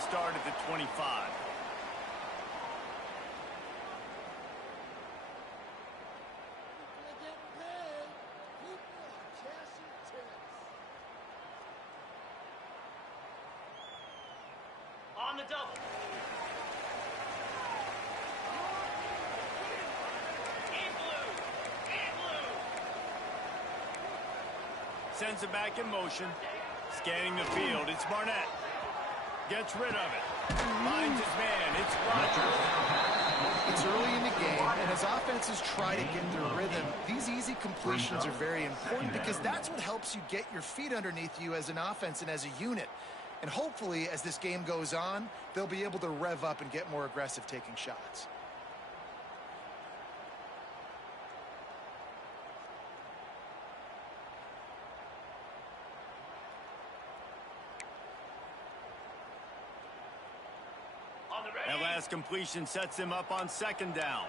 start at the 25. On the double. In blue. In blue. Sends it back in motion. Scanning the field. It's Barnett. Gets rid of it. Finds his man. It's Rogers. It's early in the game, and as offenses try to get their rhythm, these easy completions are very important because that's what helps you get your feet underneath you as an offense and as a unit. And hopefully, as this game goes on, they'll be able to rev up and get more aggressive taking shots. That last completion sets him up on second down.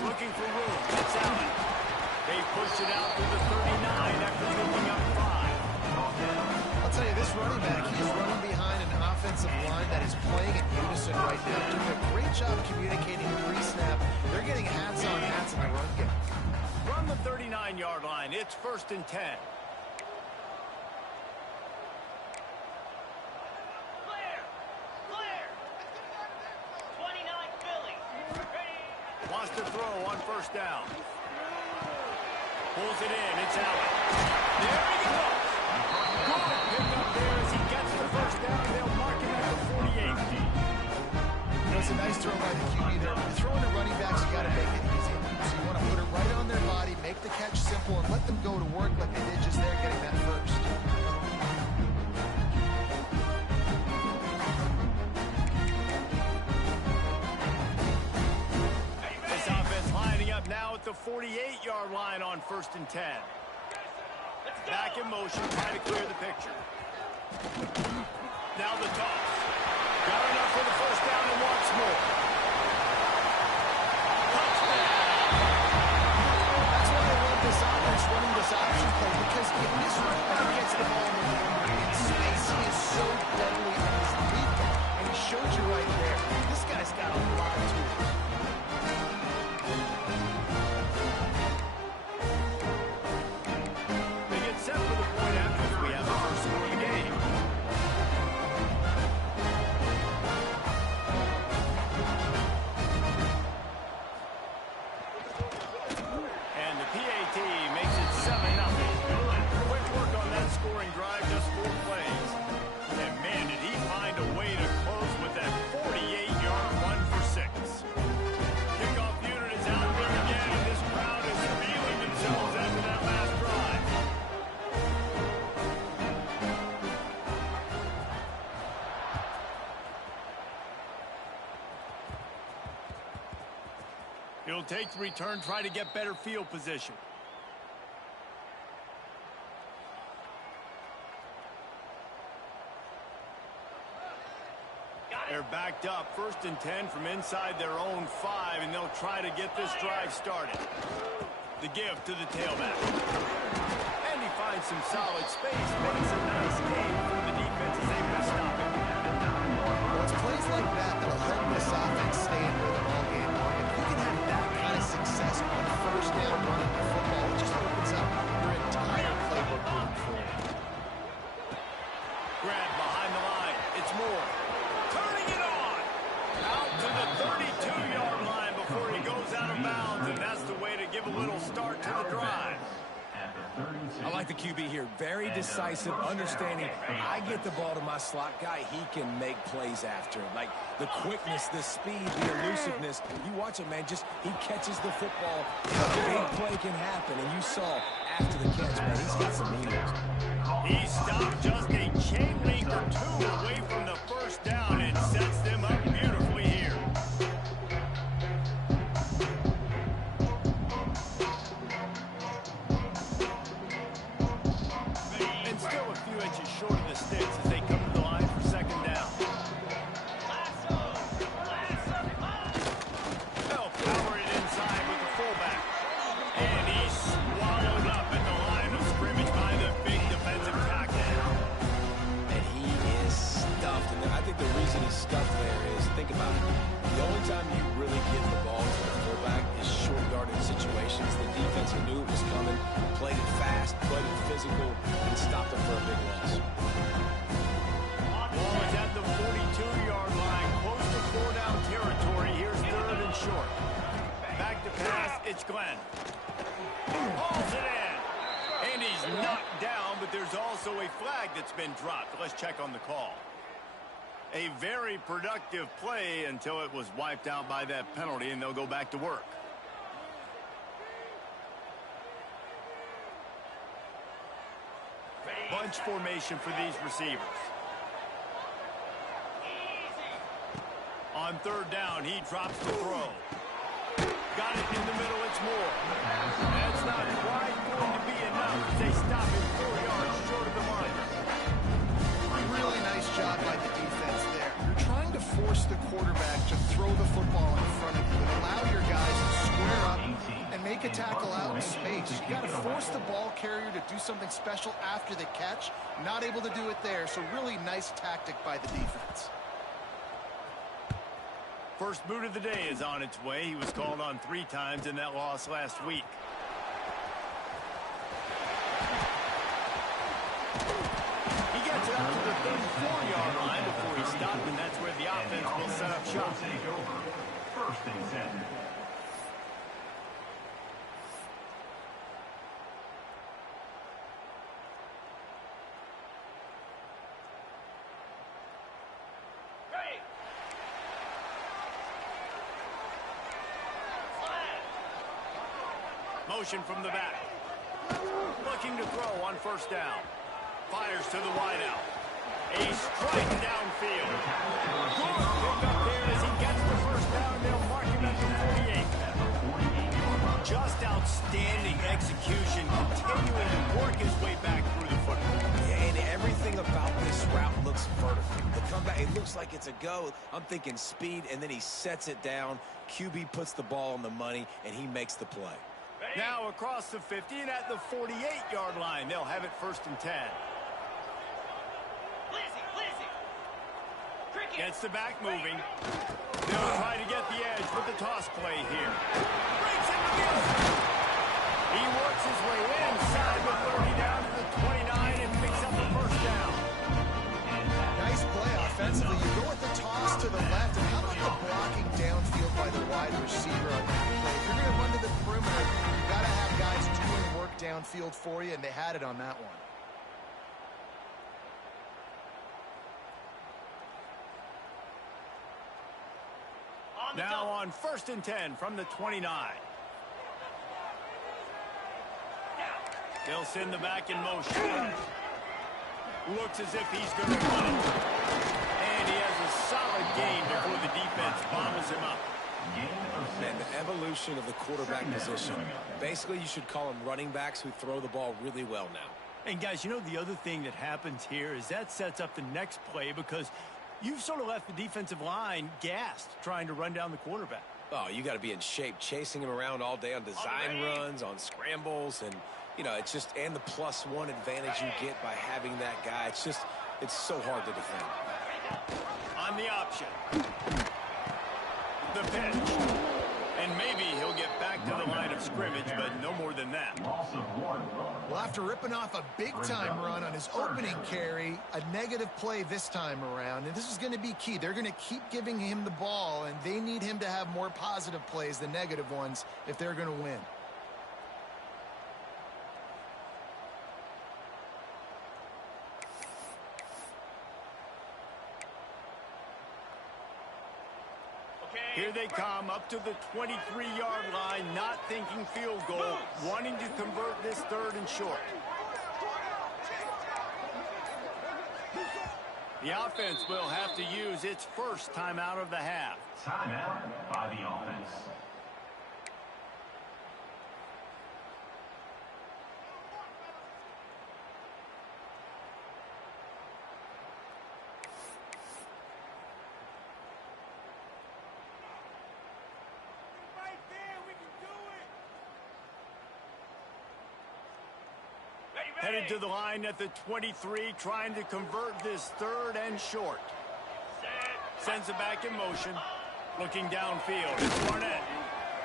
Looking for room. It's out. They push it out to the 39 after picking up 5. I'll tell you, this running back, he's running behind an offensive line that is playing in unison right now, doing a great job communicating pre-snap. They're getting hats on hats in the run game. From the 39-yard line, it's 1st and 10. Clear! Clear! 29 Philly. Ready! Wants to throw on 1st down. Pulls it in. It's out. There he goes. Good pick up there as he gets the 1st down. They'll mark him at the 48. You know, it's a nice throw by the QB there. When you're throwing to running backs, you got to make it easy. So you want to put it right on their body, make the catch simple, and let them go to work like they did just there, getting that first. This offense lining up now at the 48-yard line on 1st and 10. Back in motion, trying to clear the picture. Now the toss. Got enough for the 1st down and wants more. That's why I love this offense running this option play, because if this running back gets the ball in space, he is so deadly on his lead, and he showed you right there. This guy's got a lot of tools. They get set for the point after we have the first score of the game. And the PAT makes it 7-0. Quick work on that scoring drive, just 4 plays. And man, did he find a way to close with that 48-yard run for 6. Kickoff unit is out there again, and this crowd is feeling themselves after that last drive. He'll take the return, try to get better field position. They're backed up, 1st and 10 from inside their own 5, and they'll try to get this drive started. The give to the tailback. And he finds some solid space, makes a nice game for the defense as able to stop it. Well, it's plays like that that'll help this offense stay in rhythm all game long. If you can have that kind of success on 1st down running the football, it just opens up your entire playbook moving forward. Grab behind the line. It's Moore. Turning it on. Out to the 32-yard line before he goes out of bounds, and that's the way to give a little start to the drive. I like the QB here. Very decisive, understanding. I get the ball to my slot guy, he can make plays after. Like the quickness, the speed, the elusiveness. You watch it, man. Just he catches the football. A big play can happen, and you saw after the catch, man, he's got some meters. He stopped just a chain link or 2 away from the 1st down and sets them up beautifully here. And still a few inches short of the sticks as they come to the line for 2nd down. They'll power it inside with the fullback. physical and stopped him for a big loss. Ball is at the 42-yard line, close to 4-down territory. Here's 3rd and short. Back to pass, it's Glenn. Hauls it in. And he's knocked down, but there's also a flag that's been dropped. Let's check on the call. A very productive play until it was wiped out by that penalty, and they'll go back to work. Bunch formation for these receivers. On 3rd down, he drops the throw. Got it in the middle, it's Moore. That's not quite going to be enough. They stop him 4 yards short of the line. Really nice job by the defense there. You're trying to force the quarterback to throw the football in front of you and allow your guys to square up and make a tackle out in space. You got to force the ball carrier to do something special after the catch. Not able to do it there, so really nice tactic by the defense. First boot of the day is on its way. He was called on 3 times in that loss last week. He gets it up to the 34-yard line before he stopped, and that's where the offense will set up shop. First and 10. Motion from the back. Looking to throw on 1st down. Fires to the wideout. A strike downfield. Good pick up there as he gets the 1st down. They'll mark him at the 48. Just outstanding execution, continuing to work his way back through the football. Yeah, and everything about this route looks vertical. The comeback, it looks like it's a go. I'm thinking speed, and then he sets it down. QB puts the ball on the money, and he makes the play. Now across the 50 and at the 48-yard line. They'll have it 1st and 10. Gets the back moving. They'll try to get the edge with the toss play here. Breaks into the open. He works his way inside the 30 down to the 29 and picks up the 1st down. Nice play offensively. You go with the toss to the left, and how about the blocking downfield by the wide receiver on that play? If you're going to run to the perimeter, you've got to have guys doing work downfield for you, and they had it on that one. Now on 1st and 10 from the 29. They'll send the back in motion. Looks as if he's going to run it. And he has a solid gain before the defense bobbles him up. And the evolution of the quarterback position. Basically, you should call them running backs who throw the ball really well now. And guys, you know the other thing that happens here is that sets up the next play because you've sort of left the defensive line gassed trying to run down the quarterback. Oh, you got to be in shape, chasing him around all day on design runs, on scrambles, and, you know, it's just, and the +1 advantage you get by having that guy. It's just, it's so hard to defend. On the option. The pitch. And maybe he'll get back to the line of scrimmage, but no more than that. Well, after ripping off a big-time run on his opening carry, a negative play this time around, and this is going to be key. They're going to keep giving him the ball, and they need him to have more positive plays than negative ones if they're going to win. Here they come up to the 23-yard line, not thinking field goal, wanting to convert this 3rd and short. The offense will have to use its first timeout of the half. Timeout by the offense. Headed to the line at the 23, trying to convert this 3rd and short. Sends it back in motion. Looking downfield. Barnett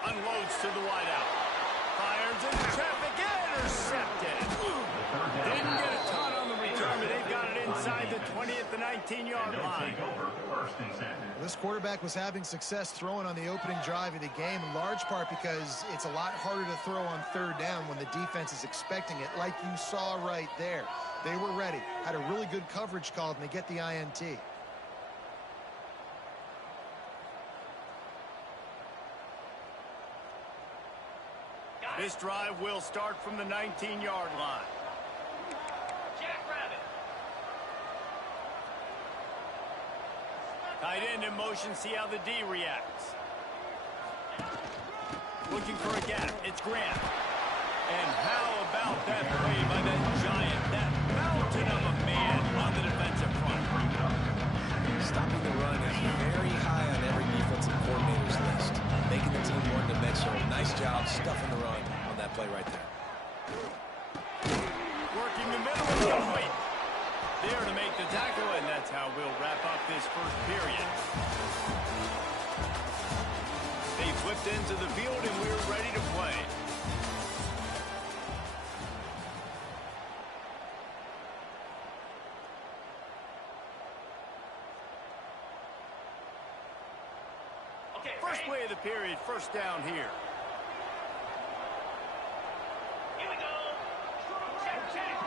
unloads to the wideout. Fires into traffic. Intercepted. the 19-yard line. This quarterback was having success throwing on the opening drive of the game, in large part because it's a lot harder to throw on third down when the defense is expecting it, like you saw right there. They were ready, had a really good coverage called, and they get the INT. This drive will start from the 19-yard line. Jackrabbit. Tight end in motion, see how the D reacts. Looking for a gap, it's Grant. And how about that play by that giant, that mountain of a man on the defensive front? Stopping the run is very high on every defensive coordinator's list. Making the team one-dimensional. Nice job stuffing the run on that play right there. Working the middle of the weight. There to make the tackle, and that's how we'll wrap up this first period. They flipped into the field, and we're ready to play. First play of the period, first down here. Here we go. Check, check.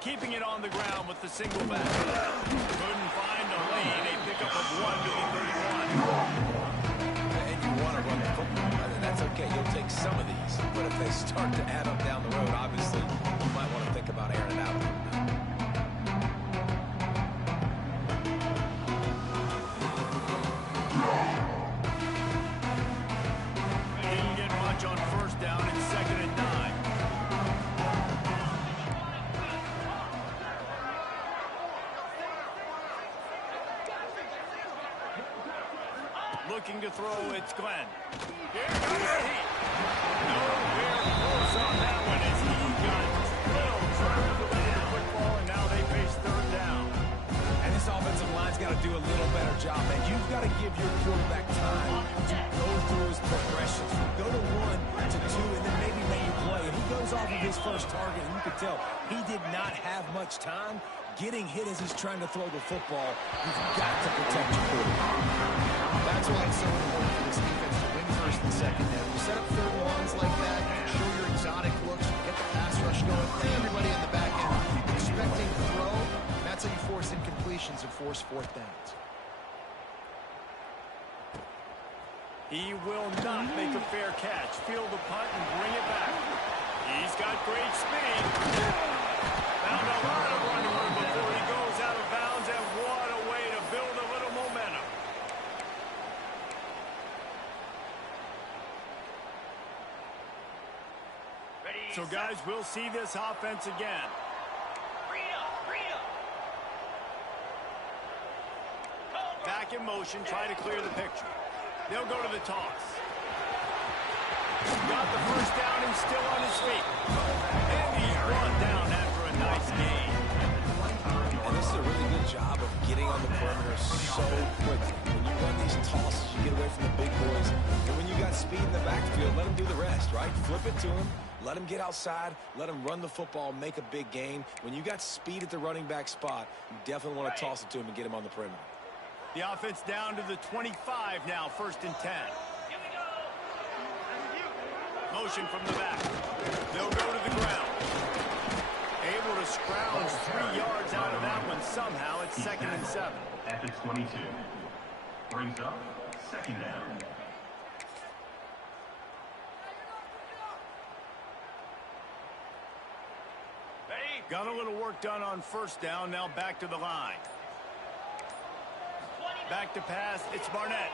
Keeping it on the ground with the single back. Couldn't find a lane. A pickup of 1 to the 31. And you want to run the football. That's okay. You'll take some of these. But if they start to add up down the road, obviously, you might want to think about airing it out a little bit. Didn't get much on first down. It's 2nd and 9. Looking to throw, it's Glenn. Here comes the heat. Nowhere close on that one as he got drilled trying to deliver the football, and now they face third down. And this offensive line's got to do a little better job, man. You've got to give your quarterback time to go through his progressions. Go to 1 to 2, and then maybe make a play. And he goes off of his first target, and you can tell he did not have much time getting hit as he's trying to throw the football. You've got to protect your quarterback. That's why it's so important for this defense to win first and second down. You set up third and longs like that, you show your exotic looks, you get the pass rush going, play everybody in the back end, expecting to throw, and that's how you force incompletions and force fourth downs. He will not make a fair catch. Field the punt and bring it back. He's got great speed. Found a lot of running room before he goes out of bounds, and what a way to build a little momentum. So, guys, we'll see this offense again. Back in motion, try to clear the picture. They'll go to the toss. Got the first down and still on his feet. And he's brought down after a nice gain. And this is a really good job of getting on the perimeter so quickly. When you run these tosses, you get away from the big boys. And when you got speed in the backfield, let them do the rest, right? Flip it to them. Let him get outside, let him run the football, make a big gain. When you got speed at the running back spot, you definitely want to toss it to him and get him on the perimeter. The offense down to the 25 now, 1st and 10. Motion from the back. They'll go to the ground. Able to scrounge 3 yards out of that one somehow. It's 2nd and 7. At the 22. Brings up 2nd down. Got a little work done on first down. Now back to the line. Back to pass. It's Barnett.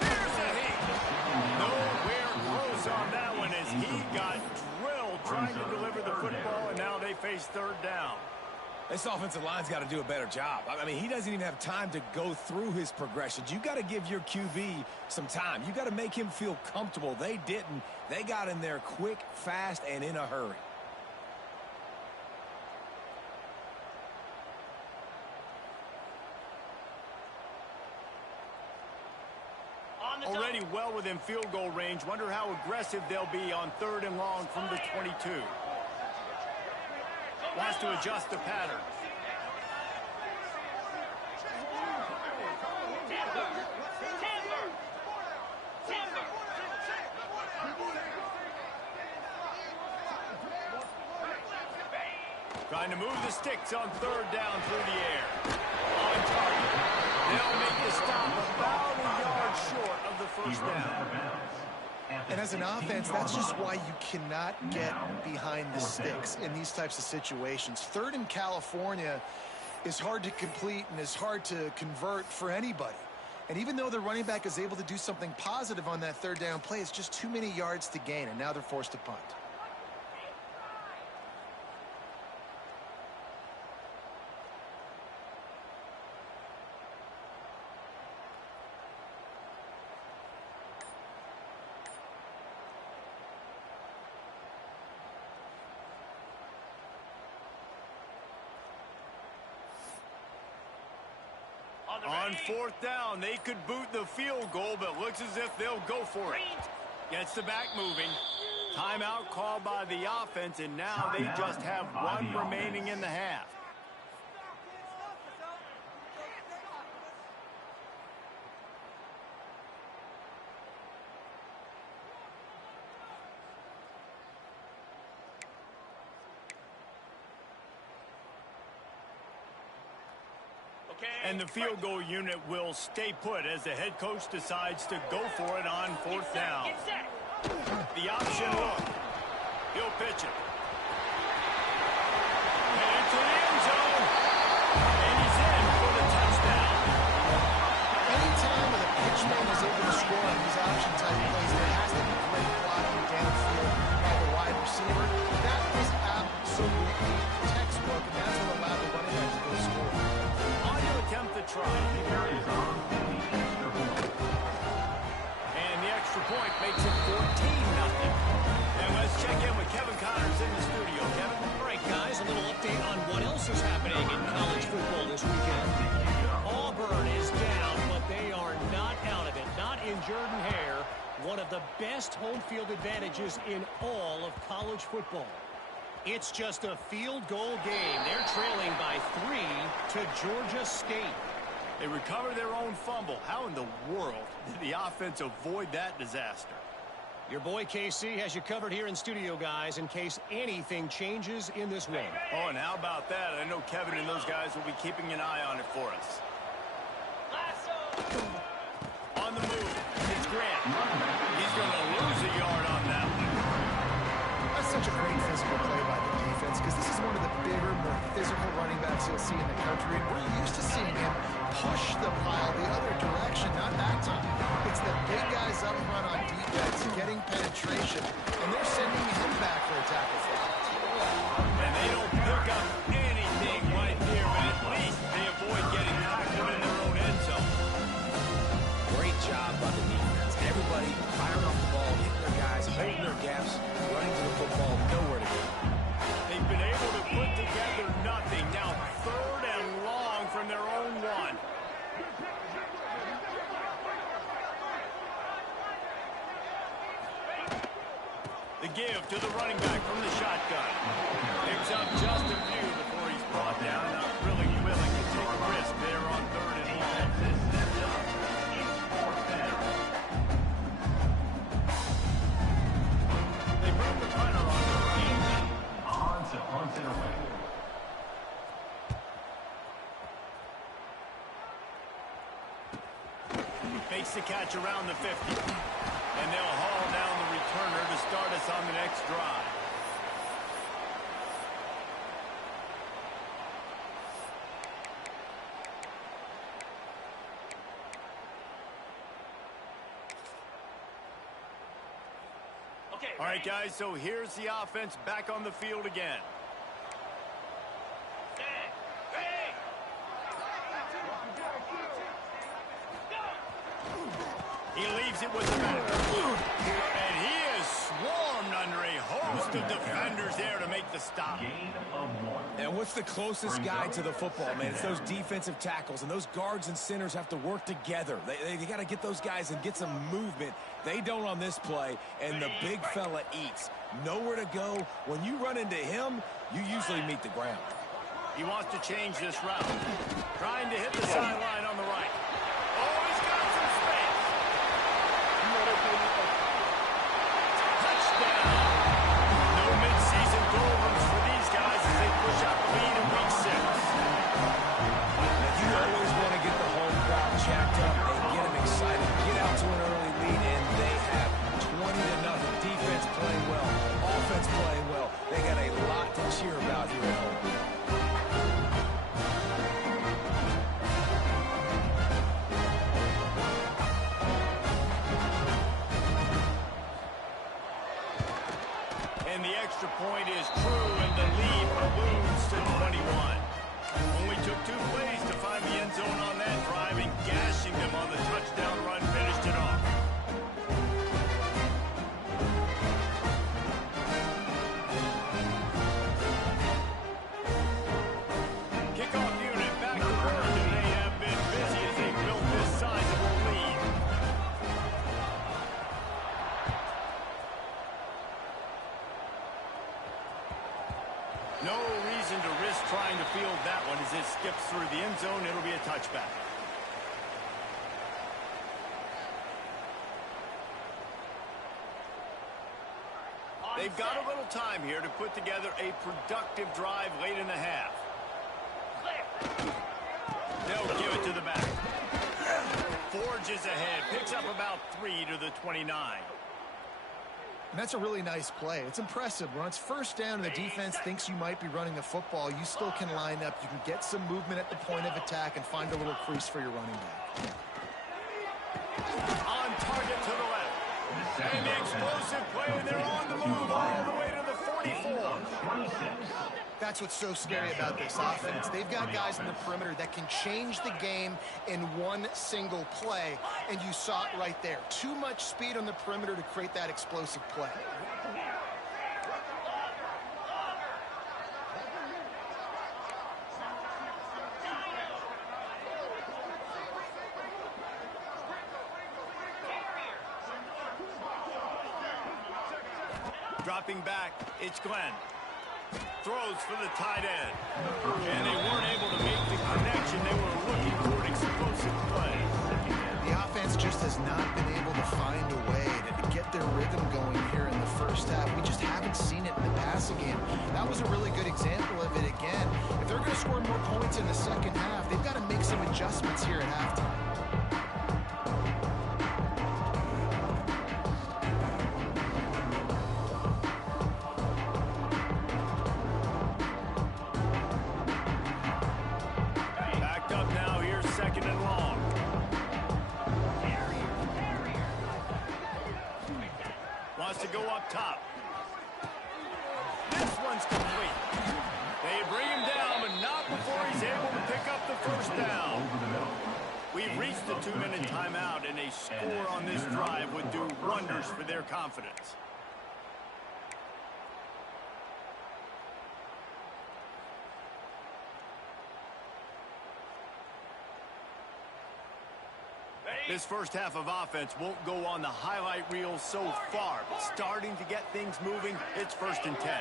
There's a heat. Nowhere close on that one as he got drilled trying to deliver the football, and now they face third down. This offensive line's got to do a better job. I mean, he doesn't even have time to go through his progressions. You got to give your QB some time. You got to make him feel comfortable. They didn't. They got in there quick, fast, and in a hurry. On the Already zone. well within field goal range. Wonder how aggressive they'll be on 3rd and long from the 22. Wants to adjust the pattern. Trying to move the sticks on 3rd down through the air. On target. They'll make the stop about a yard short of the first down. And as an offense, that's just why you cannot get behind the sticks in these types of situations. 3rd in California is hard to complete and is hard to convert for anybody. And even though the running back is able to do something positive on that 3rd down play, it's just too many yards to gain, and now they're forced to punt. On 4th down, they could boot the field goal, but looks as if they'll go for it. Gets the back moving. Timeout called by the offense, and now they just have 1 remaining in the half. And the field goal unit will stay put as the head coach decides to go for it on 4th down. The option look. He'll pitch it. And into the end zone. And he's in for the touchdown. Anytime that a pitchman is able to score on these option type plays, there has to be great blocking downfield by the wide receiver. That is absolutely textbook, and that's what allowed the running back to go score. Attempt to try. And the extra point makes it 14-0. And let's check in with Kevin Connors in the studio. Kevin? All right, guys, a little update on what else is happening in college football this weekend. Auburn is down, but they are not out of it. Not in Jordan-Hare, one of the best home field advantages in all of college football. It's just a field goal game. They're trailing by 3 to Georgia State. They recover their own fumble. How in the world did the offense avoid that disaster? Your boy KC has you covered here in studio, guys, in case anything changes in this one. Oh, and how about that? I know Kevin and those guys will be keeping an eye on it for us. On the move, it's Grant. He's going to lose a yard on that one. That's such a great physical play by the defense because this is one of the bigger, more physical running backs you'll see in the country. And we're used to seeing him push the pile the other direction, not that time. It's the big guys up front on defense getting penetration, and they're sending him back for a tackle for loss. And they don't pick up anything right there, but at least they avoid getting tackled in their own end zone. Great job by the defense. Everybody firing off the ball, hitting their guys, holding their gaps, running to the football, nowhere to go. They've been able to put together nothing. Now 3rd and long from their own 1. The give to the running back from the shotgun. Picks up just a few before he's brought down. Not really willing to take a risk there on 3rd and long. They bring the punter on the right. Hunt it away. Makes the catch around the 50. And they'll haul down the returner to start us on the next drive. Okay, All right, guys, so here's the offense back on the field again. He leaves it with the back. And he is swarmed swarmed under a host of defenders there to make the stop. And what's the closest guy to the football, man? It's those defensive tackles, and those guards and centers have to work together. They got to get those guys and get some movement. They don't on this play, and the big fella eats. Nowhere to go. When you run into him, you usually meet the ground. He wants to change this route. Trying to hit the sideline on the right. Oh, he's got some space. Touchdown. No midseason doldrums for these guys as they push out the lead in week 6. Now, you always want to get the home crowd jacked up and get them excited. Get out to an early lead, and they have 20-0. Defense playing well. Offense playing well. They got a lot to cheer about here at home. And the extra point is true, and the lead balloons to 21. Only took 2 plays to find the end zone on that drive, and gashing them on the touchdown run finished it off. Kickoff unit back to work, and they have been busy as they built this sizable lead. No reason to risk trying to field that one as it skips through the end zone. It'll be a touchback. They've got a little time here to put together a productive drive late in the half. They'll give it to the back. Forges ahead, picks up about 3 to the 29. And that's a really nice play. It's impressive. When it's first down and the defense thinks you might be running the football, you still can line up. You can get some movement at the point of attack and find a little crease for your running back. On target to the left. And the explosive play, and they're on the move all the way to the 44. That's what's so scary about this offense. They've got guys in the perimeter that can change the game in one single play, and you saw it right there. Too much speed on the perimeter to create that explosive play. Dropping back, it's Glenn. Throws for the tight end. And they weren't able to make the connection. They were looking for an explosive play. The offense just has not been able to find a way to get their rhythm going here in the first half. We just haven't seen it in the passing game. That was a really good example of it again. If they're going to score more points in the second half, they've got to make some adjustments here at halftime. To go up top. This one's complete. They bring him down, but not before he's able to pick up the first down. We've reached the 2-minute timeout, and a score on this drive would do wonders for their confidence. This first half of offense won't go on the highlight reel so far, but starting to get things moving, it's 1st and 10.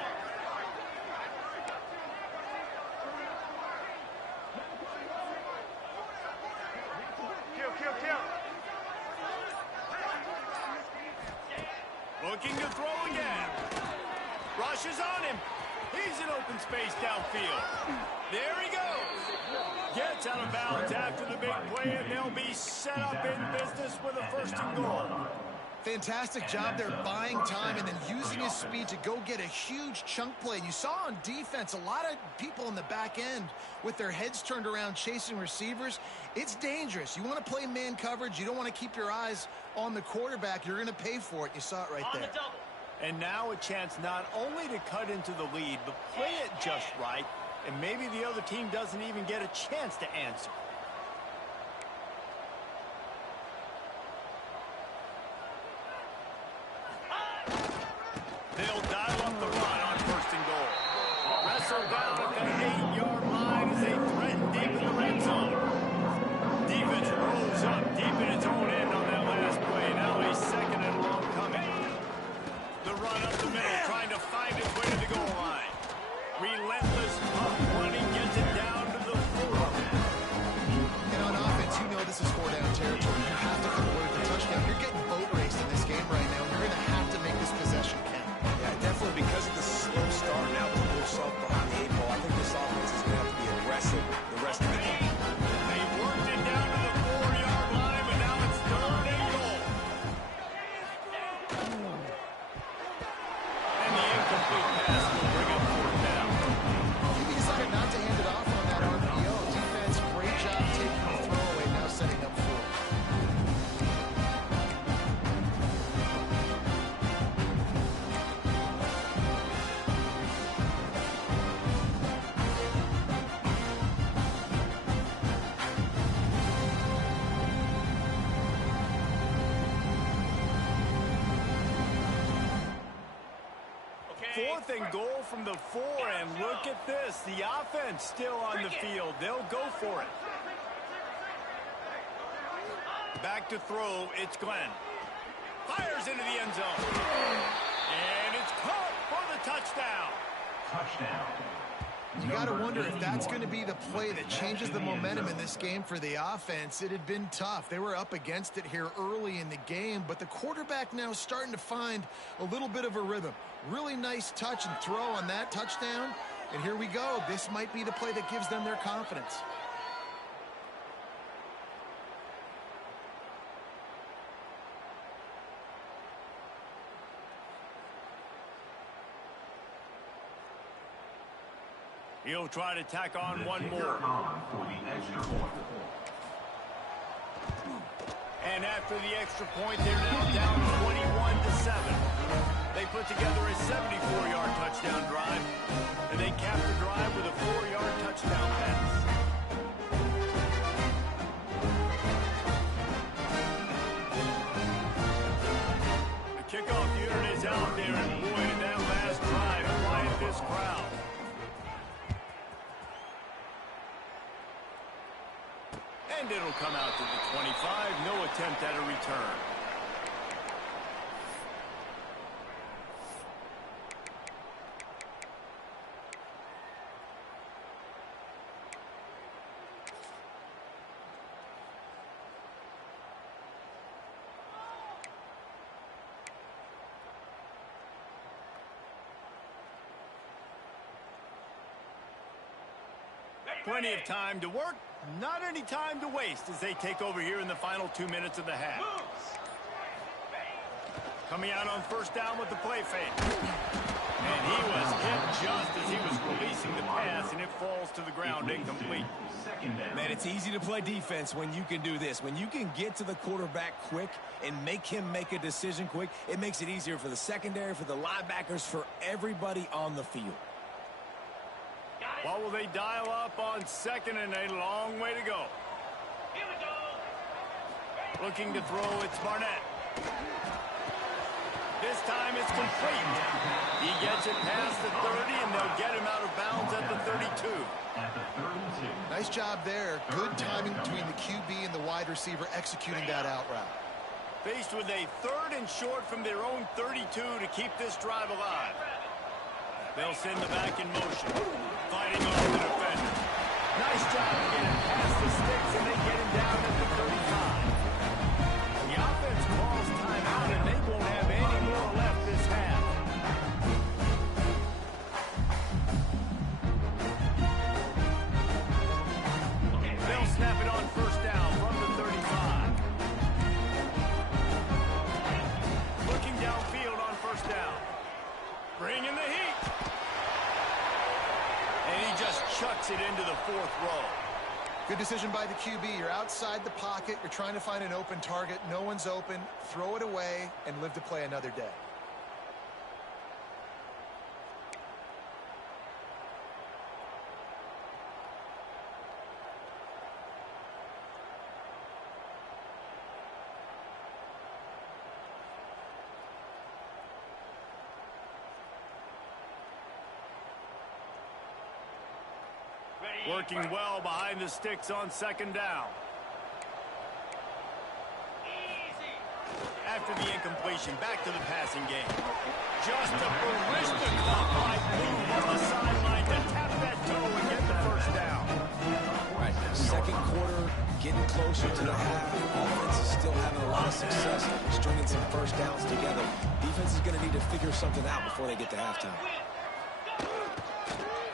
Looking to throw again. Rushes on him. He's in open space downfield. There he goes. Gets out of bounds after the big play, and they'll be set up in business with a 1st and goal. Fantastic job there buying time and then using his speed to go get a huge chunk play. You saw on defense a lot of people in the back end with their heads turned around chasing receivers. It's dangerous. You want to play man coverage. You don't want to keep your eyes on the quarterback. You're going to pay for it. You saw it right there. And now a chance not only to cut into the lead, but play it just right. And maybe the other team doesn't even get a chance to answer. they threaten deep in the red zone. Defense rolls up deep in its own end on that last play. Now a second and long coming. The run up the middle, trying to find its way to the goal line. Relentless, tough running, gets it down to the 4. And on offense, you know this is 4-down territory. You have to convert the touchdown. You're getting boat raced in this game right now. You're going to have to make this possession count. Yeah, definitely because of the slow start now with a little soft behind the 8 ball. I think this offense is going to have to be aggressive the rest of the game. They worked it down to the 4-yard line, but now it's 3rd and goal. And the incomplete pass will bring up 4th down. He decided not to hand it off on that RPO. Defense, great job taking the throwaway, now setting up 4. Fourth and goal from the 4, and look at this. The offense still on the field. They'll go for it. Back to throw. It's Glenn. Fires into the end zone. And it's caught for the touchdown. Touchdown. You got to wonder if that's going to be the play that changes the momentum in this game for the offense. It had been tough. They were up against it here early in the game, but the quarterback now starting to find a little bit of a rhythm. Really nice touch and throw on that touchdown. And here we go. This might be the play that gives them their confidence. He'll try to tack on one more. For the extra point. And after the extra point, they're now down 21-7. They put together a 74-yard touchdown drive, and they cap the drive with a 4-yard touchdown pass. The kickoff unit is out there, and boy, did that last drive quiet this crowd. And it'll come out to the 25. No attempt at a return. Plenty of time to work, not any time to waste as they take over here in the final 2 minutes of the half. Coming out on first down with the play fake. And he was hit just as he was releasing the pass, and it falls to the ground incomplete. Man, it's easy to play defense when you can do this. When you can get to the quarterback quick and make him make a decision quick, it makes it easier for the secondary, for the linebackers, for everybody on the field. What will they dial up on second and a long way to go? Here we go. Looking to throw, it's Barnett. This time it's complete. He gets it past the 30, and they'll get him out of bounds at the 32. At the 32. Nice job there. Good timing between the QB and the wide receiver executing that out route. Faced with a 3rd and short from their own 32 to keep this drive alive. They'll send the back in motion. Fighting off the defender. Nice job to get him past the sticks, and they get him down at the 35. The offense calls timeout, and they won't have any more left this half. They'll snap it on first down from the 35. Looking downfield on first down. Bringing the heat. And he just chucks it into the 4th row. Good decision by the QB. You're outside the pocket. You're trying to find an open target. No one's open. Throw it away and live to play another day. Ready? Working well behind the sticks on second down. After the incompletion, back to the passing game. Just a barista caught by Boone on the sideline to tap that toe and get the first down. Right, second quarter, getting closer to the half. Offense is still having a lot of success stringing some first downs together. Defense is going to need to figure something out before they get to halftime.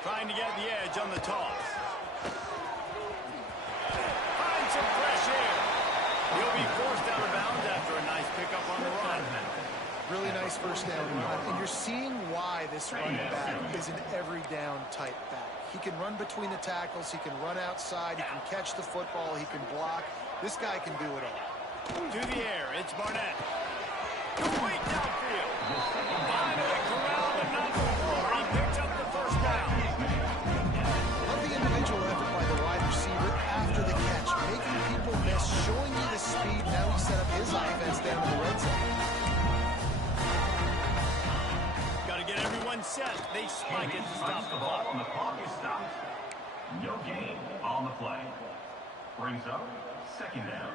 Trying to get the edge on the toss. Find some fresh air. He'll be forced out of bounds after a nice pickup on the run. Really nice first down run. And you're seeing why this running back is an every down type back. He can run between the tackles. He can run outside. He can catch the football. He can block. This guy can do it all. To the air. It's Barnett. Complete downfield. Finally corralled but not before. He picks up the first down. Love the individual effort by the wide receiver after the catch. Making people miss. Showing you the speed. Now he set up his offense down in the red zone. Get everyone set. They spike it to stop the ball. The clock is stopped. No gain on the play. Brings up second down.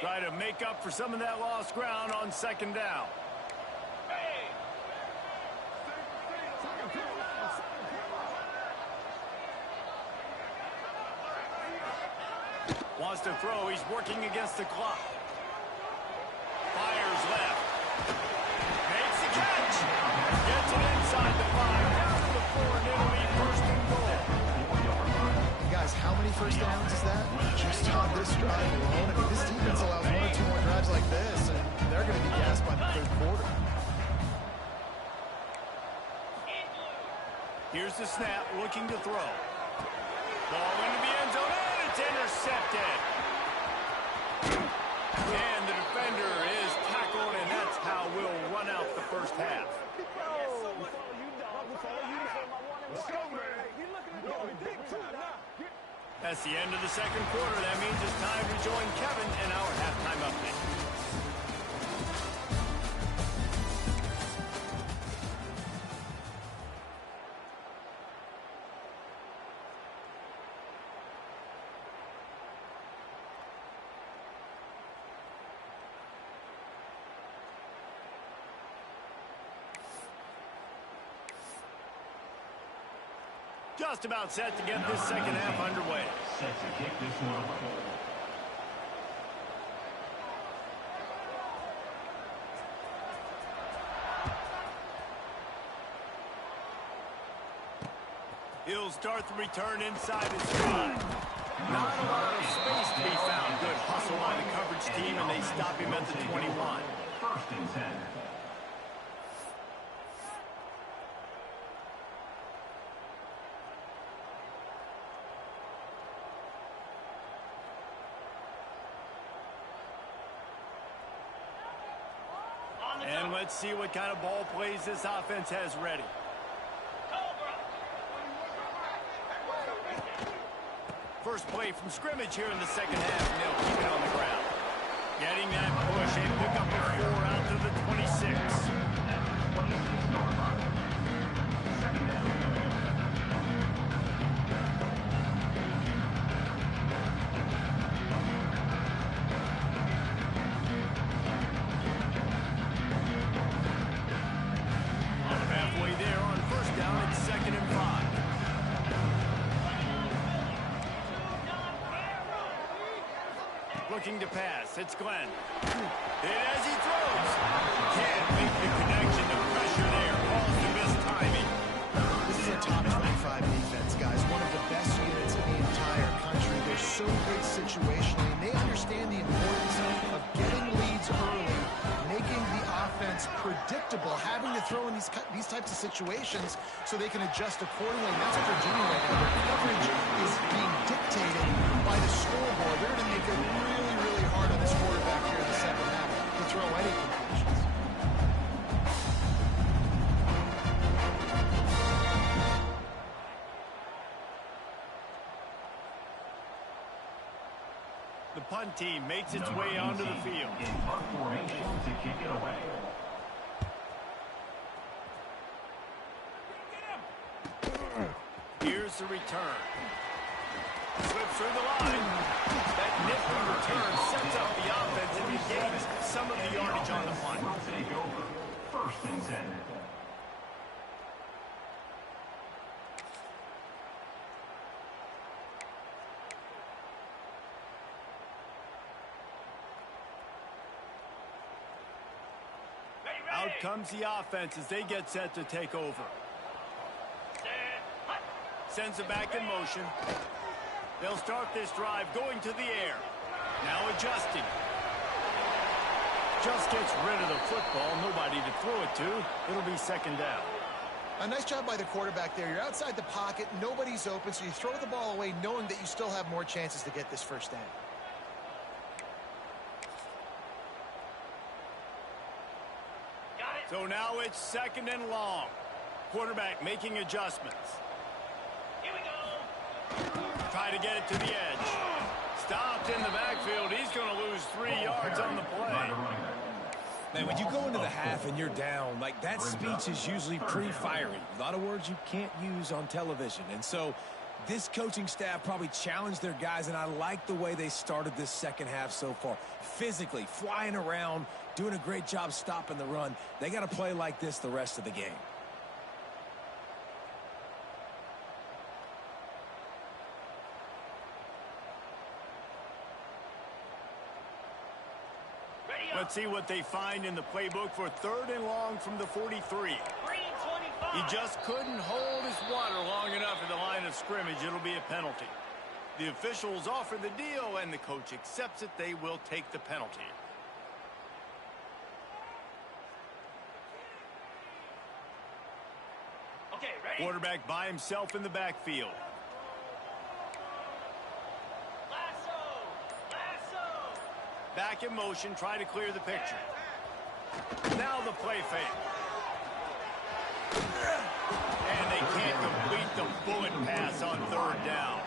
Try to make up for some of that lost ground on second down. Wants to throw. He's working against the clock. Fires left. Makes the catch. Gets it inside the 5. Down to the 4, and it'll be first and goal. And guys, how many first downs is that? Just on this drive alone. I mean, this defense allows 1 or 2 more drives like this, and they're going to be gassed by the third quarter. Here's the snap, looking to throw. Ball into the end zone, and it's intercepted. And the defender is tackled, and that's how we'll run out the first half. That's the end of the second quarter. That means it's time to join Kevin in our halftime update. Just about set to get this second half underway. Set to kick this one away. He'll start the return inside his stride. Not a lot of space to be found. Good hustle by the coverage team, and they stop him at the 21. First and 10. And let's see what kind of ball plays this offense has ready. First play from scrimmage here in the second half, and they'll keep it on the ground. Getting that push and pick up a 4 out to the 26. Looking to pass. It's Glenn. And as he throws, can't make the connection. The pressure there caused the missed timing. This is a top 25 defense, guys. One of the best units in the entire country. They're so good situationally, and they understand the importance of getting leads early, making the offense predictable, having to throw in these types of situations so they can adjust accordingly. And that's what they're doing right now. Their coverage is being dictated by the scoreboard. They're going to make it really hard on this quarterback here in the second half to throw any completions. The punt team makes its way onto the field. In punt formation to kick it away. Here's the return. Slips through the line. That nifty return sets up the offense and regains some of the yardage on the punt. Will take over. First and 10. Out comes the offense as they get set to take over. Sends it back in motion. They'll start this drive going to the air. Now adjusting. Just gets rid of the football. Nobody to throw it to. It'll be second down. A nice job by the quarterback there. You're outside the pocket. Nobody's open, so you throw the ball away knowing that you still have more chances to get this first down. So now it's second and long. Quarterback making adjustments. Here we go. Try to get it to the edge. Stopped in the backfield. He's going to lose 3 yards on the play. Man, when you go into the half and you're down, like, that speech is usually pretty fiery. A lot of words you can't use on television. And so this coaching staff probably challenged their guys, and I like the way they started this second half so far. Physically, flying around, doing a great job stopping the run. They got to play like this the rest of the game. Let's see what they find in the playbook for third and long from the 43. He just couldn't hold his water long enough at the line of scrimmage. It'll be a penalty. The officials offer the deal, and the coach accepts it. They will take the penalty. Okay, ready? Quarterback by himself in the backfield. Back in motion, try to clear the picture. Now the play fake. And they can't complete the bullet pass on third down.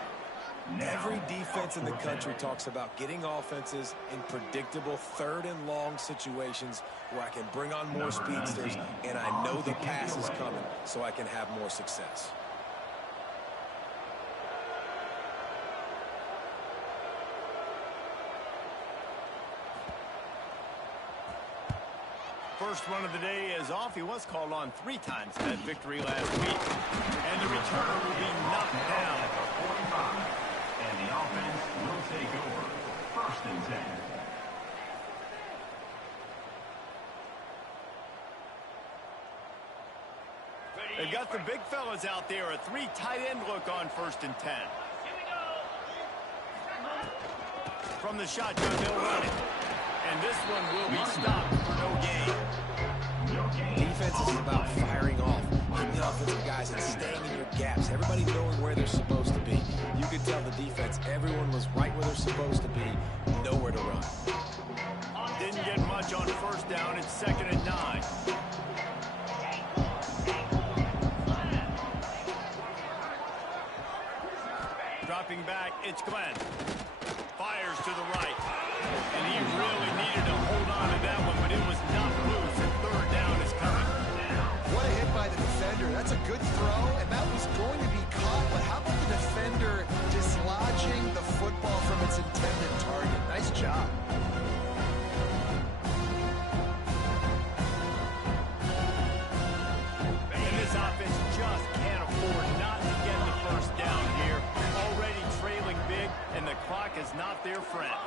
Every defense in the country talks about getting offenses in predictable third and long situations where I can bring on more speedsters and I know the pass is coming so I can have more success. First run of the day is off. He was called on 3 times for that victory last week. And the returner will be knocked down. 45. And the offense will take over. First and 10. They've got the big fellas out there. A 3 tight end look on first and 10. From the shotgun, they'll run it. And this one will be stopped for no gain. Defense is about firing off, hitting the offensive guys and staying in your gaps. Everybody knowing where they're supposed to be. You could tell the defense, everyone was right where they're supposed to be, nowhere to run. Didn't get much on first down. It's second and 9. Dropping back, it's Glenn. Fires to the right. And he really needed to hold on to that one, but it was not loose, and third down is coming. What a hit by the defender. That's a good throw, and that was going to be caught, but how about the defender dislodging the football from its intended target? Nice job. And this offense just can't afford not to get the first down here. Already trailing big, and the clock is not their friend.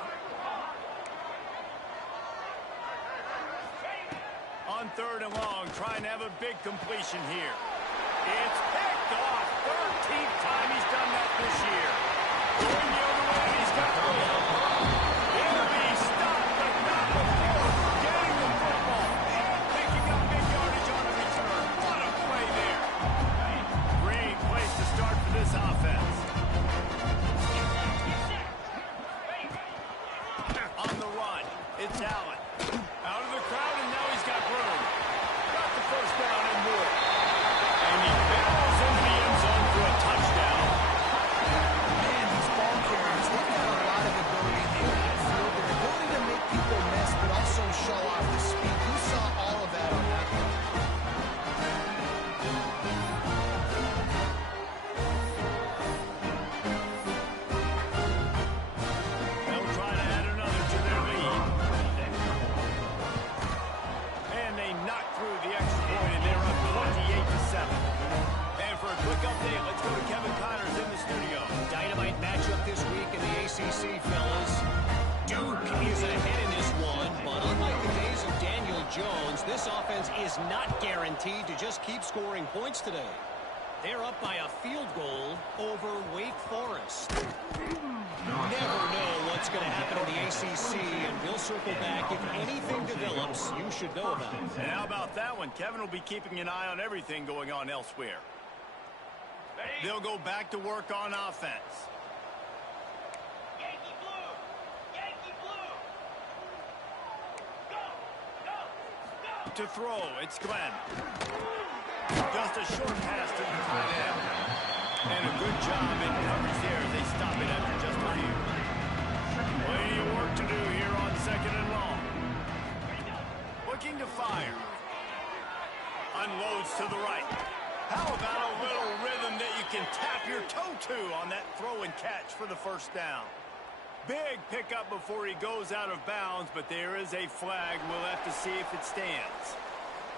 On third and long, trying to have a big completion here. It's picked off. 13th time he's done that this year. Going the other way, and he's got room. It'll be stopped, but not before getting the football and picking up big yardage on the return. What a play there. Great place to start for this offense. On the run, it's Allen. Out of the crowd, and now he's got room. Got the first down and more. And he barrels Hey, let's go to Kevin Connors in the studio. Dynamite matchup this week in the ACC, fellas. Duke is ahead in this one, but unlike the days of Daniel Jones, this offense is not guaranteed to just keep scoring points today. They're up by a field goal over Wake Forest. Never know what's going to happen in the ACC, and we'll circle back if anything develops you should know about. And how about that one? Kevin will be keeping an eye on everything going on elsewhere. They'll go back to work on offense. Yankee blue! Yankee blue! Go! Go! Go! To throw, it's Glenn. Just a short pass to the tight end. And a good job in coverage there. They stop it after just a few. Plenty of work to do here on 2nd and long. Looking to fire. Unloads to the right. How about a little rhythm that you can tap your toe to on that throw and catch for the first down? Big pickup before he goes out of bounds, but there is a flag. We'll have to see if it stands.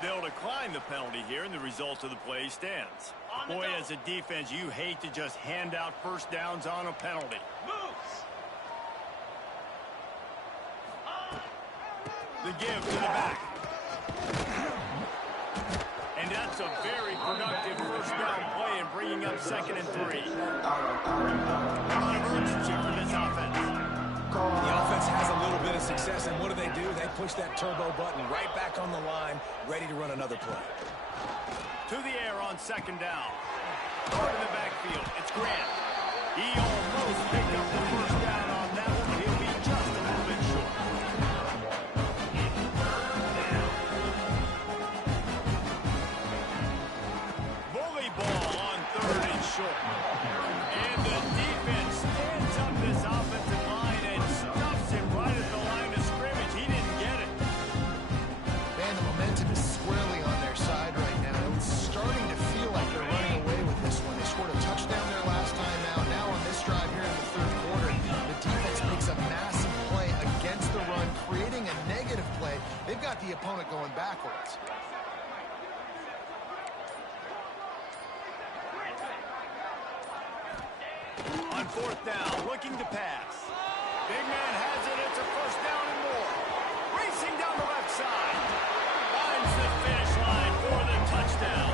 They'll decline the penalty here, and the result of the play stands. Boy, as a defense, you hate to just hand out first downs on a penalty. Moves! The give to the back. And that's a very productive first down play in bringing up 2nd and 3. A lot of urgency for this offense. The offense has a little bit of success, and what do? They push that turbo button right back on the line, ready to run another play. To the air on 2nd down. Over to the backfield. It's Grant. He almost picked up the first down on that one, but he'll be just a little bit short. Bully ball on 3rd and short. And the defense stands up this offensive line and stuffs him right at the line of scrimmage. He didn't get it. Man, the momentum is squarely on their side right now. It's starting to feel like they're running away with this one. They scored a touchdown their last time out. Now on this drive here in the 3rd quarter, the defense makes a massive play against the run, creating a negative play. They've got the opponent going backwards. On 4th down, looking to pass. Big man has it. It's a first down and more. Racing down the left side. Finds the finish line for the touchdown.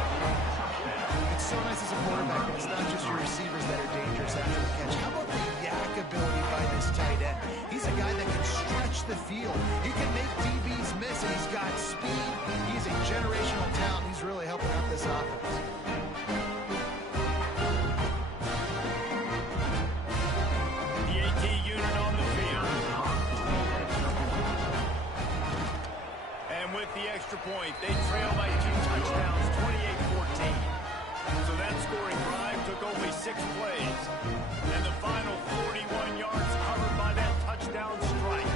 It's so nice as a quarterback, but it's not just your receivers that are dangerous after the catch. How about the yak ability by this tight end? He's a guy that can stretch the field. He can make DBs miss, and he's got speed. He's a generational talent. He's really helping out this offense. Unit on the field. And with the extra point, they trail by 2 touchdowns, 28-14. So that scoring drive took only 6 plays. And the final 41 yards covered by that touchdown strike.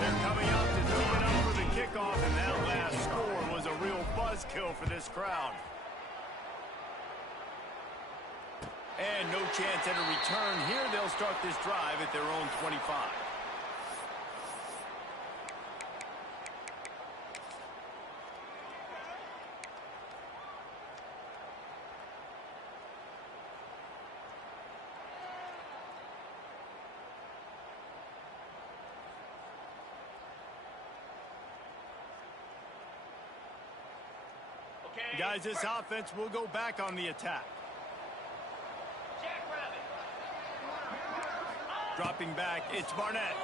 They're coming up to tee it up for the kickoff, and that last score was a real buzzkill for this crowd. And no chance at a return here. They'll start this drive at their own 25. Okay. Guys, this offense will go back on the attack. Dropping back, it's Barnett.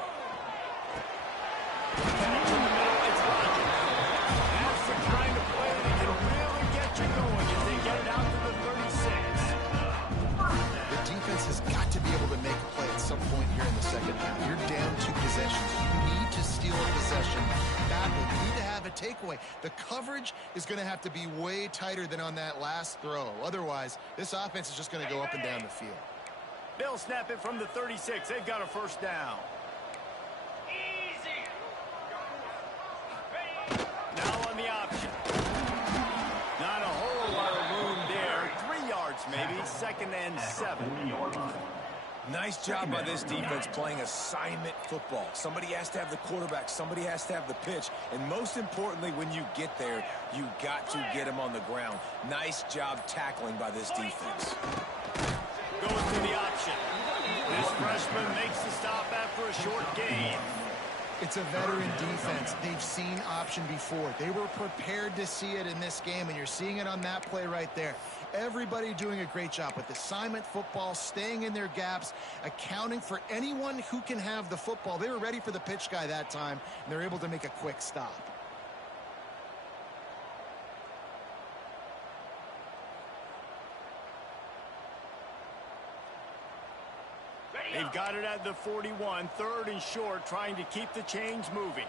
Catch in the middle, it's Rodgers. That's the kind of play that can really get you going as they get it out to the 36. The defense has got to be able to make a play at some point here in the 2nd half. You're down 2 possessions. You need to steal a possession badly. You need to have a takeaway. The coverage is going to have to be way tighter than on that last throw. Otherwise, this offense is just going to go up and down the field. They'll snap it from the 36. They've got a first down. Easy. Now on the option. Not a whole lot of room there. 3 yards maybe. 2nd and 7. Nice job by this defense playing assignment football. Somebody has to have the quarterback. Somebody has to have the pitch. And most importantly, when you get there, you got to get him on the ground. Nice job tackling by this defense. Goes to the option. This freshman makes the stop after a short gain. It's a veteran defense. They've seen option before. They were prepared to see it in this game, and you're seeing it on that play right there. Everybody doing a great job with assignment football, staying in their gaps, accounting for anyone who can have the football. They were ready for the pitch guy that time, and they're able to make a quick stop. They've got it at the 41, third and short, trying to keep the chains moving.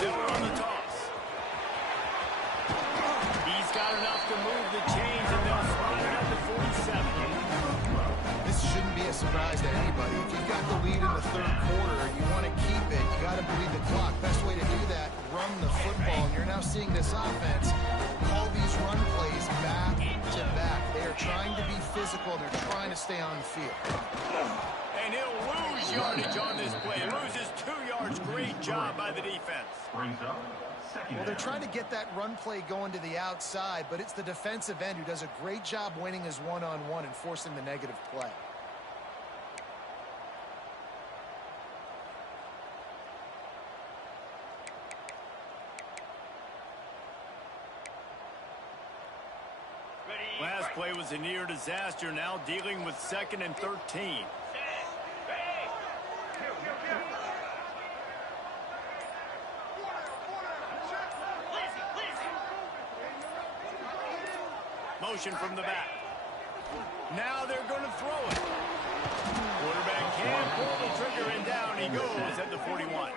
Miller on the toss. He's got enough to move the chains, and they'll spot it at the 47. This shouldn't be a surprise to anybody. If you've got the lead in the third quarter and you want to keep it, you got to bleed the clock. Best way to do that, run the football. And you're now seeing this offense call these run plays back to back. They are trying to be physical. They're trying to stay on the field. And he'll lose yardage on this play. Loses 2 yards. Great job by the defense. Well, they're trying to get that run play going to the outside, but it's the defensive end who does a great job winning his one-on-one and forcing the negative play. Last play was a near disaster, now dealing with 2nd and 13. Motion from the back. Now they're going to throw it. Quarterback can't pull the trigger, and down he goes at the 41.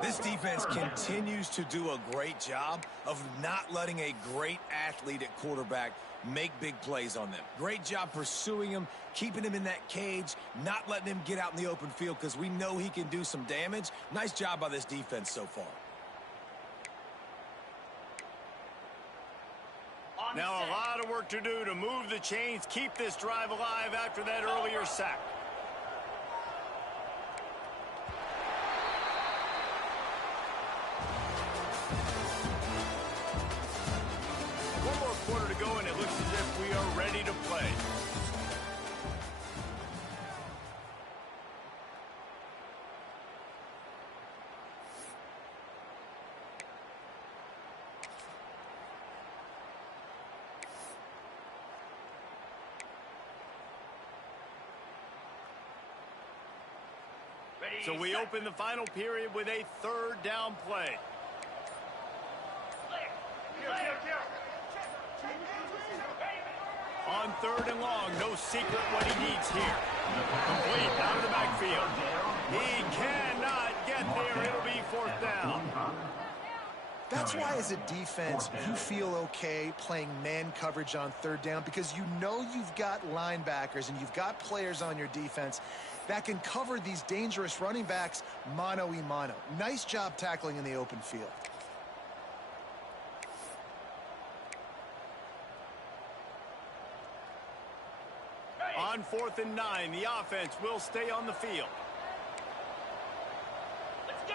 This defense continues to do a great job of not letting a great athlete at quarterback make big plays on them. Great job pursuing him, keeping him in that cage, not letting him get out in the open field because we know he can do some damage. Nice job by this defense so far. Now a lot of work to do to move the chains, keep this drive alive after that earlier sack. One more quarter to go, and it looks as if we are ready to play. So we open the final period with a 3rd down play. On 3rd and long, no secret what he needs here. Complete out of the backfield. He cannot get there. It'll be 4th down. That's why, as a defense, you feel okay playing man coverage on 3rd down because you know you've got linebackers and you've got players on your defense that can cover these dangerous running backs mano-a-mano. Nice job tackling in the open field. On 4th and 9, the offense will stay on the field. Let's go!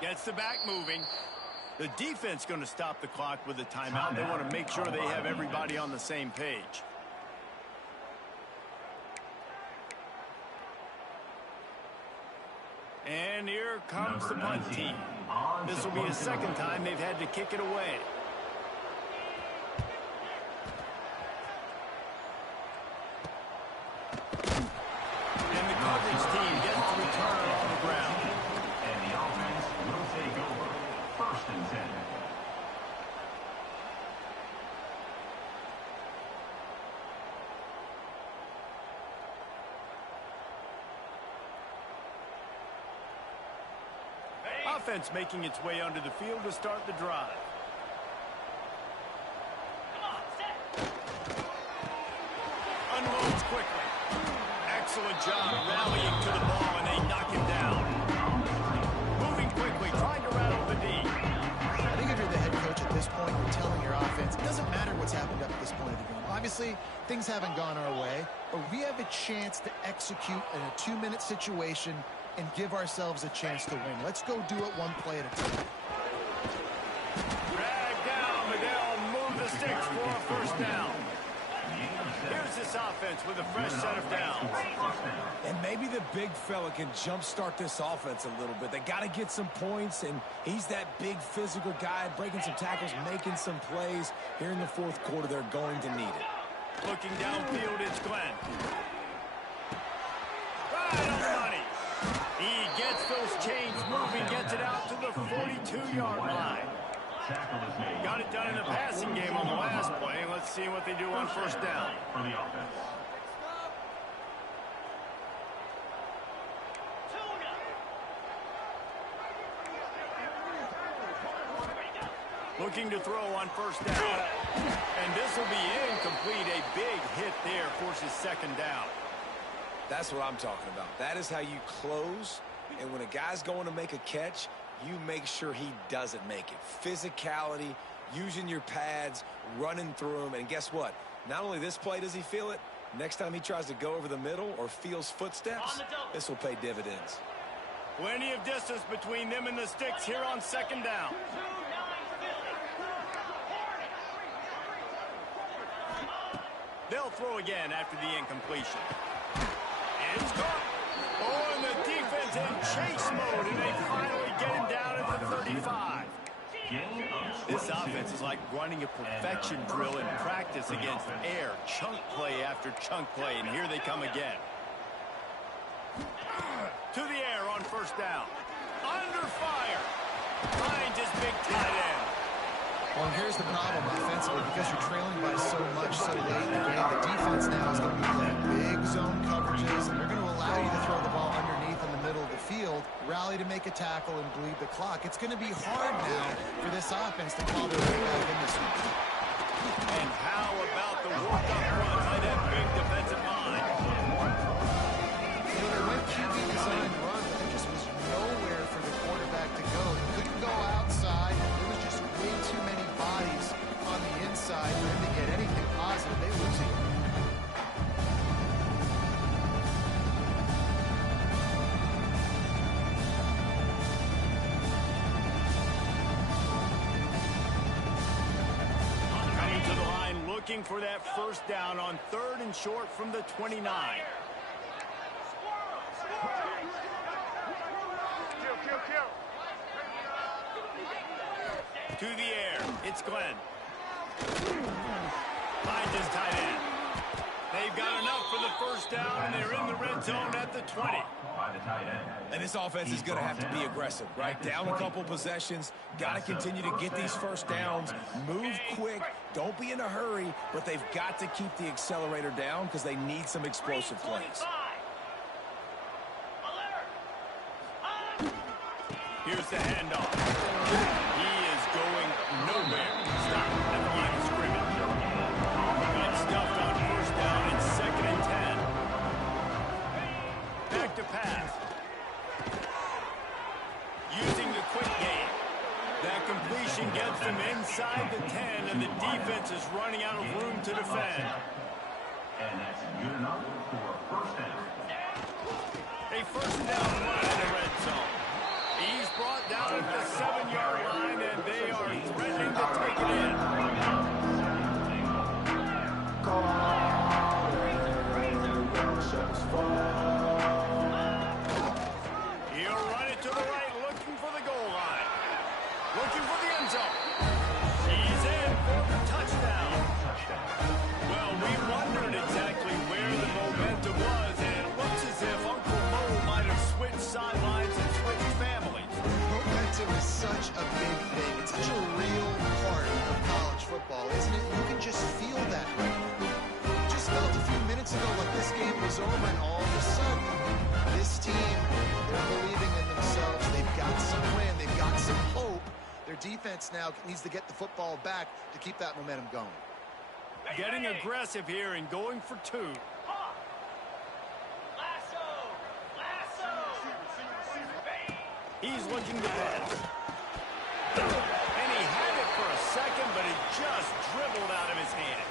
Gets the back moving. The defense going to stop the clock with a timeout. They want to make sure they have everybody on the same page. And here comes the punt team. This will be the 2nd time they've had to kick it away. And the coverage team gets the return on the ground. And the offense will take over. 1st and 10. Offense making its way onto the field to start the drive. Unloads quickly. Excellent job rallying to the ball, and they knock him down. Moving quickly, trying to rattle the D. I think if you're the head coach at this point, you're telling your offense, it doesn't matter what's happened up to this point of the game. Obviously, things haven't gone our way, but we have a chance to execute in a 2-minute situation and give ourselves a chance to win. Let's go do it one play at a time. Drag down, but they'll move the sticks for a first down. Here's this offense with a fresh set of downs. And maybe the big fella can jumpstart this offense a little bit. They got to get some points, and he's that big physical guy, breaking some tackles, making some plays. Here in the fourth quarter, they're going to need it. Looking downfield, it's Glenn. Right on the money. He gets those chains moving, gets it out to the 42-yard line. Got it done in the passing game on the last play. Let's see what they do on first down. For the offense. Looking to throw on first down. And this will be incomplete. A big hit there forces second down. That's what I'm talking about. That is how you close. And when a guy's going to make a catch, you make sure he doesn't make it. Physicality, using your pads, running through them. And guess what? Not only this play does he feel it, next time he tries to go over the middle or feels footsteps, this will pay dividends. Plenty of distance between them and the sticks here on second down. They'll throw again after the incompletion. It's caught. Oh, and the defense in chase mode, and they finally get him down at the 35. This offense is like running a perfection drill in practice against air. Chunk play after chunk play, and here they come again. To the air on first down. Under fire. Finds his big tight end. Well, here's the problem offensively, because you're trailing by so much so late in the game. The defense now is going to be playing big zone coverages, and they're going to allow you to throw the ball underneath in the middle of the field, rally to make a tackle, and bleed the clock. It's going to be hard now for this offense to call their way back in this one. And how about the work up front by that big defensive line? When they went QB design run, there just was nowhere for the quarterback to go. He couldn't go outside. There was just way too many bodies on the inside for him to get anything positive. They lose it. Coming to the line, looking for that first down on 3rd and short from the 29. To the air, it's Glenn. Finds his tight end. They've got enough for the first down, and they're in the red zone at the 20. And this offense is going to have to be aggressive, right? Down a couple possessions, got to continue to get these first downs, move quick, don't be in a hurry, but they've got to keep the accelerator down because they need some explosive plays. Here's the handoff. He is going nowhere. Stop at the line of scrimmage. Got stuffed on first down and 2nd and 10. Back to pass. Using the quick game. That completion gets them inside the 10, and the defense is running out of room to defend. And that's good enough for a first down. A first down run in the red zone. He's brought down at the 7-yard line, and they are threatening to take it in. He'll run it to the right, looking for the goal line. Looking for the end zone. He's in for the touchdown. Well, we wondered exactly where the momentum was, and it looks as if Uncle Mo might have switched sidelines and switched families. Momentum is such a big thing. It's such a real part of college football, isn't it? You can just feel that right now. Just felt a few minutes ago like this game was over, and all of a sudden, this team, they're believing in themselves. They've got some win. They've got some hope. Their defense now needs to get the football back to keep that momentum going. Getting aggressive here and going for 2. He's looking to pass. And he had it for a second, but it just dribbled out of his hands.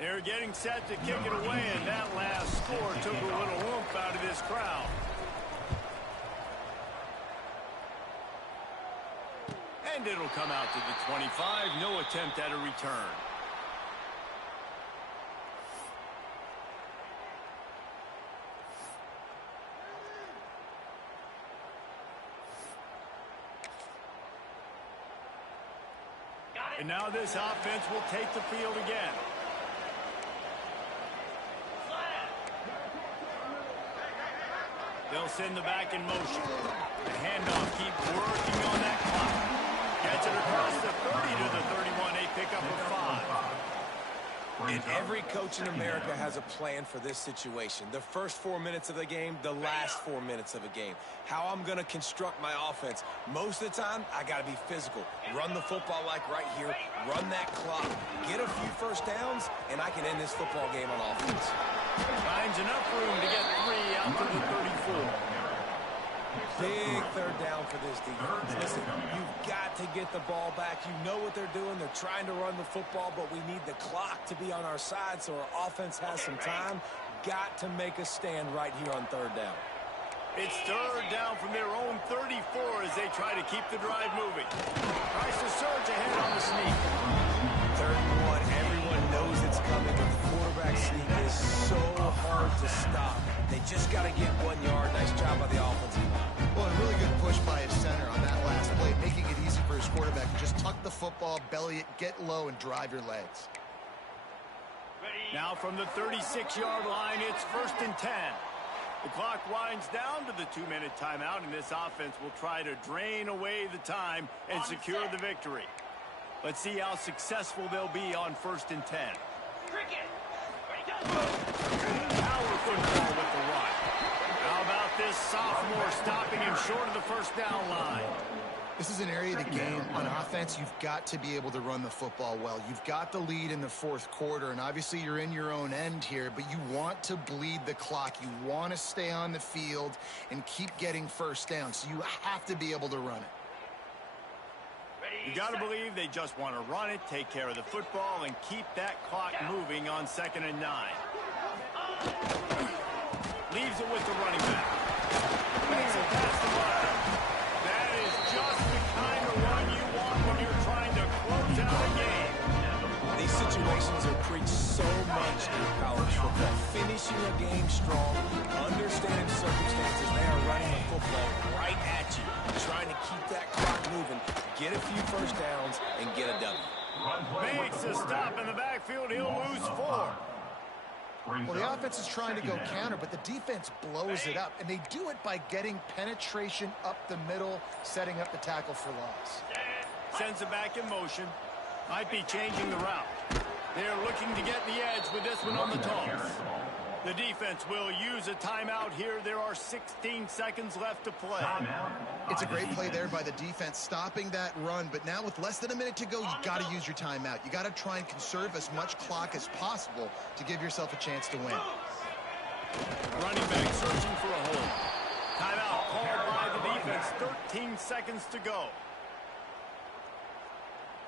They're getting set to kick it away, and that last score took a little oomph out of this crowd. And it'll come out to the 25. No attempt at a return. And now this offense will take the field again. They'll send the back in motion. The handoff, keep working on that clock. Gets it across the 30 to the 31. A pickup of 5. And every coach in America has a plan for this situation. The first 4 minutes of the game, the last 4 minutes of a game. How I'm going to construct my offense. Most of the time, I got to be physical. Run the football like right here. Run that clock. Get a few first downs, and I can end this football game on offense. Finds enough room to get 3 out to the 34. Big third down for this defense. Listen, you've got to get the ball back. You know what they're doing. They're trying to run the football, but we need the clock to be on our side so our offense has some time. Got to make a stand right here on third down. It's third down from their own 34 as they try to keep the drive moving. Tries to surge ahead on the sneak. Third and 1. Everyone knows it's coming, but the quarterback sneak is so hard to stop. They just got to get 1 yard. Nice job by the offensive line. Well, a really good push by his center on that last play, making it easy for his quarterback to just tuck the football, belly it, get low, and drive your legs. Now from the 36-yard line, it's 1st and 10. The clock winds down to the 2-minute timeout, and this offense will try to drain away the time and secure the victory. Let's see how successful they'll be on 1st and 10. Power football with the run. How about this sophomore stopping him short of the first down line? This is an area of the game. On offense, you've got to be able to run the football well. You've got the lead in the fourth quarter, and obviously you're in your own end here, but you want to bleed the clock. You want to stay on the field and keep getting first down, so you have to be able to run it. You got to believe they just want to run it, take care of the football, and keep that clock moving on 2nd and 9. Leaves it with the running back. Makes it past the line. That is just the kind of run you want when you're trying to close out a game. These situations are preached so much in college football. Finishing a game strong, understanding circumstances. They are running the football right at you, trying to keep that clock moving, get a few first downs, and get a W. Makes a stop in the backfield. He'll lose 4. Well, the offense is trying to go counter, but the defense blows it up, and they do it by getting penetration up the middle, setting up the tackle for loss. Sends it back in motion. Might be changing the route. They're looking to get the edge with this one on the toss. The defense will use a timeout here. There are 16 seconds left to play. It's a great play there by the defense, stopping that run. But now with less than a minute to go, you got to use your timeout. You got to try and conserve as much clock as possible to give yourself a chance to win. Running back searching for a hole. Timeout called by the defense. 13 seconds to go.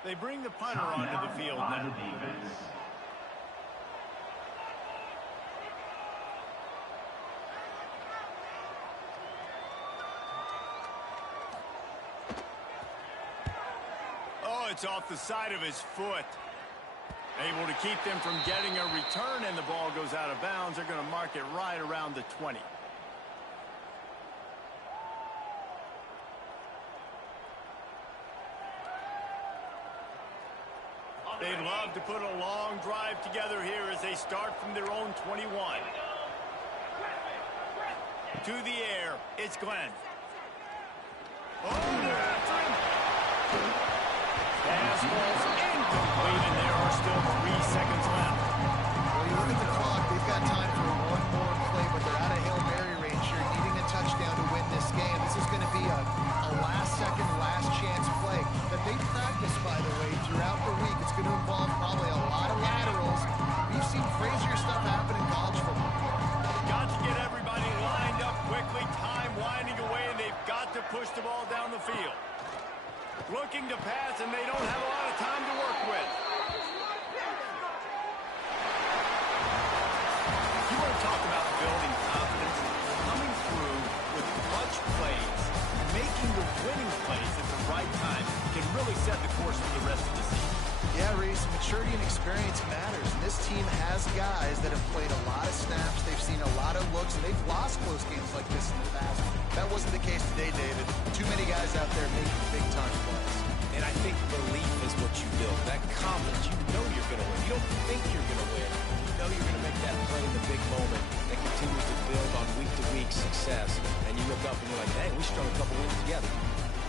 They bring the punter onto the field now. Oh, it's off the side of his foot. Able to keep them from getting a return, and the ball goes out of bounds. They're going to mark it right around the 20. They'd love to put a long drive together here as they start from their own 21. To the air, it's Glenn. Oh, after him. Pass falls incomplete, and there are still 3 seconds left. Well, you look at the clock, they've got time for one more play, but they're out of Hail Mary range nature, needing a touchdown to win this game. This is going to be a last-second, last-chance play that they practice, by the way, throughout the week. It's going to involve probably a lot of laterals. We've seen crazier stuff happen in college football. Got to get everybody lined up quickly, time winding away, and they've got to push the ball down the field. Looking to pass, and they don't have a lot of time to work with. You want to talk about building confidence? Coming through with clutch plays, making the winning plays at the right time can really set the course for the rest of the season. Yeah, Reese, maturity and experience matters. And this team has guys that have played a lot of snaps. They've seen a lot of looks, and they've lost close games like this in the past. That wasn't the case today, David. Too many guys out there making big-time plays. And I think belief is what you build. That confidence, you know you're going to win. You don't think you're going to win. You know you're going to make that play in the big moment that continues to build on week-to-week success. And you look up and you're like, dang, we strung a couple wins together.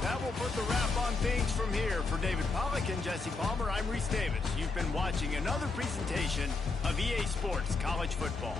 That will put the wrap on things from here. For David Pollack and Jesse Palmer, I'm Reese Davis. You've been watching another presentation of EA Sports College Football.